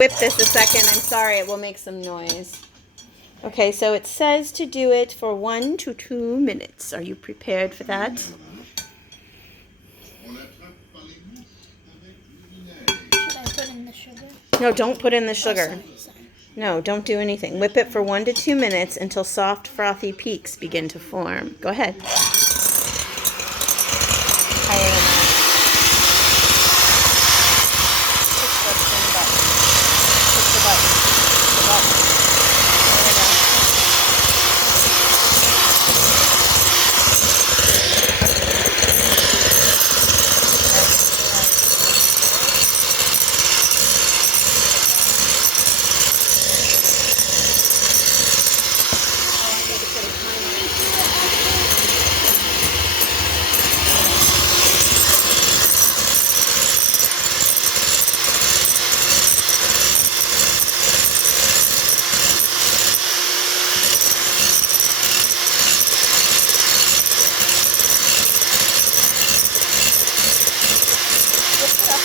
Whip this a second. I'm sorry, it will make some noise. Okay, so it says to do it for 1 to 2 minutes. Are you prepared for that? Should I put in the sugar? No, don't put in the sugar. Oh, sorry. No, don't do anything. Whip it for 1 to 2 minutes until soft, frothy peaks begin to form. Go ahead. Higher than that. Push the button. Push the button. Push the button. There we go.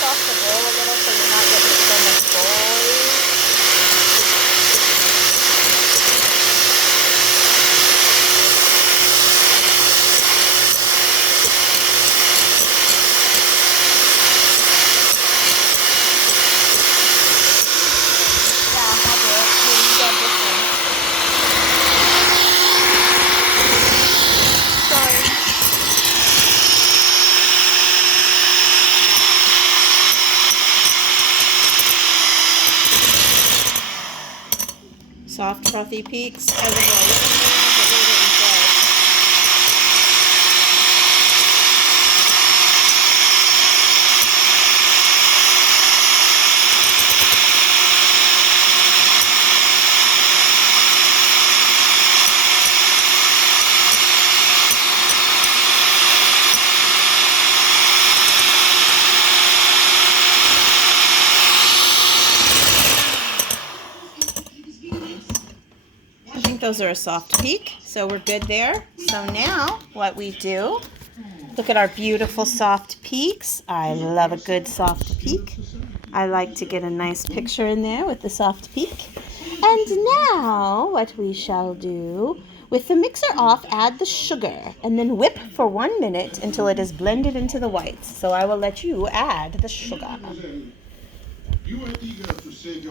Off the bowl a little so you're not getting so much boil. Yeah, I'll do it. Here, you grab this one. Sorry. Soft, frothy peaks. Oh, the bowl. I think those are a soft peak, so we're good there. So now what we do, look at our beautiful soft peaks. I love a good soft peak. I like to get a nice picture in there with the soft peak. And now what we shall do, with the mixer off, add the sugar and then whip for 1 minute until it is blended into the whites. So I will let you add the sugar.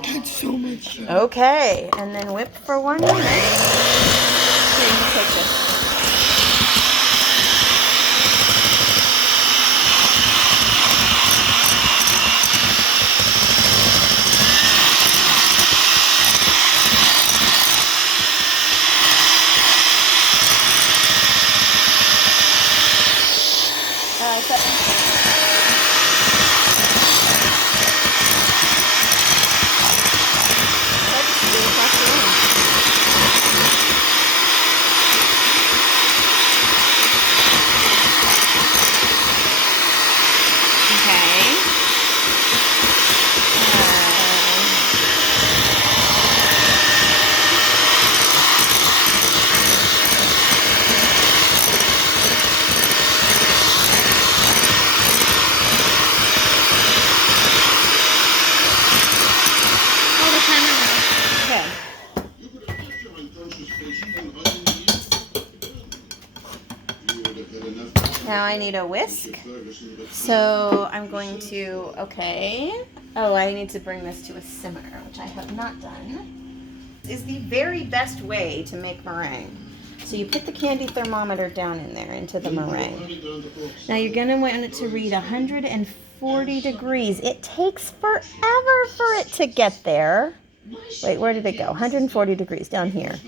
That's so much. Okay, and then whip for 1 minute. Here, you take this. Now I need a whisk. So I'm going to, Oh, I need to bring this to a simmer, which I have not done. This is the very best way to make meringue. So you put the candy thermometer down in there into the meringue. Now you're going to want it to read 140 degrees. It takes forever for it to get there. Wait, where did it go? 140 degrees down here.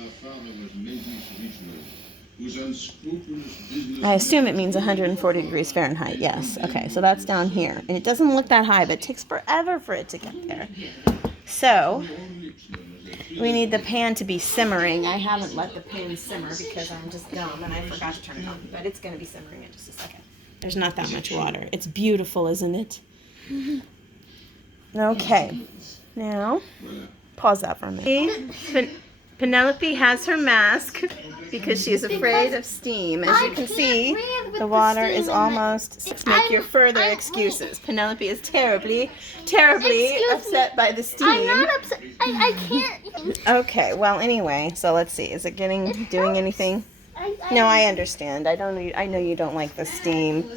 I assume it means 140 degrees Fahrenheit. Yes. Okay, so that's down here. And it doesn't look that high, but it takes forever for it to get there. So we need the pan to be simmering. I haven't let the pan simmer because I'm just dumb and I forgot to turn it on. But it's going to be simmering in just a second. There's not that much water. It's beautiful, isn't it? Okay. Now, pause that for a minute. Penelope has her mask because she's afraid of steam. As you can see, the water is almost... Let's make your further excuses. Penelope is terribly upset by the steam. I'm not upset. I can't. Okay, well, anyway, so let's see. Is it doing anything? No, I understand. I know you don't like the steam.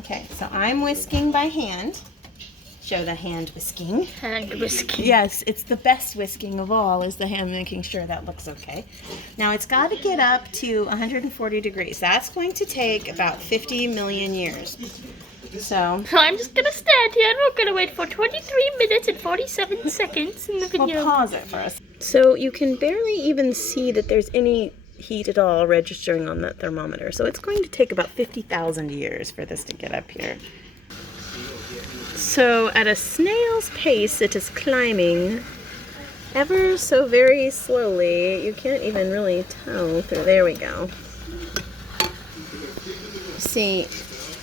Okay, so I'm whisking by hand. Show the hand whisking. Hand whisking. Yes, it's the best whisking of all, is the hand making sure that looks okay. Now it's got to get up to 140 degrees. That's going to take about 50 million years. So I'm just gonna stand here and we're gonna wait for 23 minutes and 47 seconds in the video. we'll pause it for us. So you can barely even see that there's any heat at all registering on that thermometer. So it's going to take about 50,000 years for this to get up here. So at a snail's pace, it is climbing ever so very slowly. You can't even really tell through. There we go. See,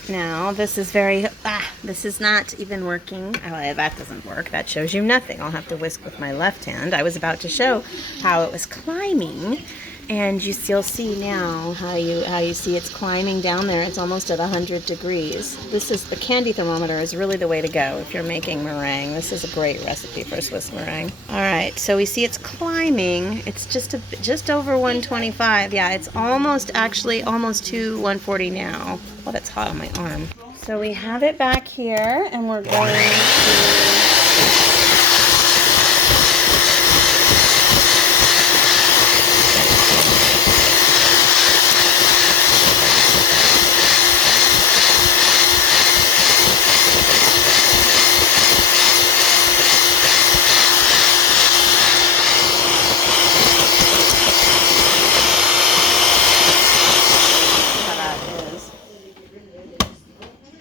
now this is this is not even working. Oh, that doesn't work. That shows you nothing. I'll have to whisk with my left hand. I was about to show how it was climbing. And you'll see now how you see it's climbing down there. It's almost at 100 degrees. The candy thermometer is really the way to go if you're making meringue. This is a great recipe for Swiss meringue. All right, so we see it's climbing. It's just over 125. Yeah, it's almost to 140 now. Oh, that's hot on my arm. So we have it back here, and we're going to...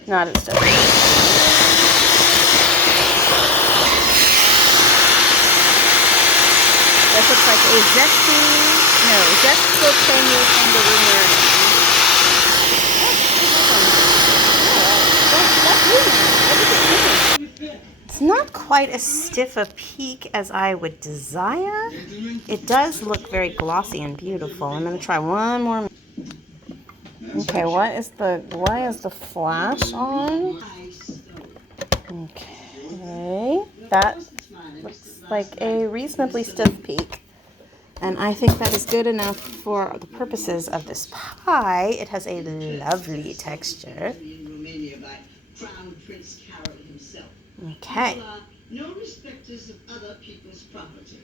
Not as still. This looks like a zest will turn you kangaroo meringue. It's not quite as stiff a peak as I would desire. It does look very glossy and beautiful. I'm going to try one more. Okay, why is the flash on? Okay, that looks like a reasonably stiff peak. And I think that is good enough for the purposes of this pie. It has a lovely texture. Okay. No respecters of other people's property.